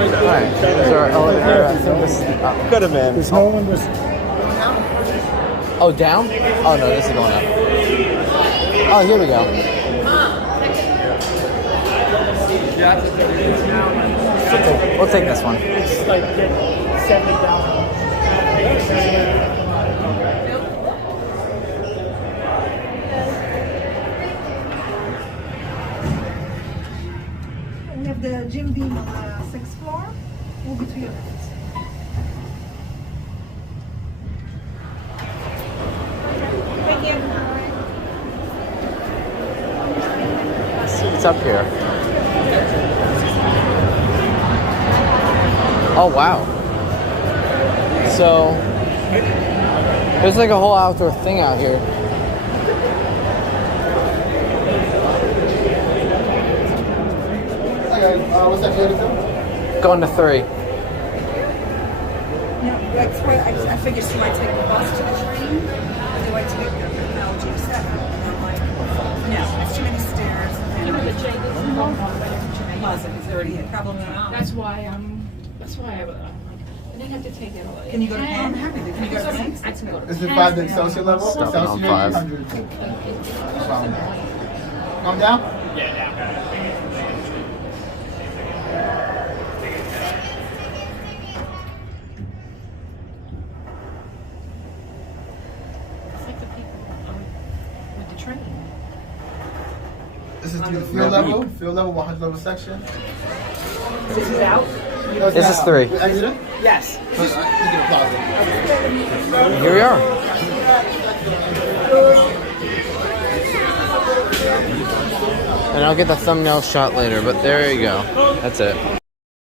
Alright, so our elevator, I think this is up. Could have been. There's no one this. Oh, down? Oh no, this is going up. Oh, here we go. We'll take this one. It's like 70,000. We have the gym beam on the 6th floor. Will be 3 of it. Thank you. It's up here. Oh wow. So there's like a whole outdoor thing out here. What's that good? Going to 3. No, that's why I figured she might take the bus to the train. Or do I take the G7? And I'm like, no, it's too many stairs. Give her the J. This is long one, but it's Plaza, it's already hit. Probably not. That's why I didn't have to take it away. Can you go to Penn? I'm happy to. Can you go to Penn? I can go to Is it Penn. 5 the social level? Stopping on 5. 100. Calm down? It's like the people with the train. This is the field level? Field level, 100 level section? This is out. No, This is 3. Exit? Yes. Here we are. And I'll get the thumbnail shot later, but there you go. That's it.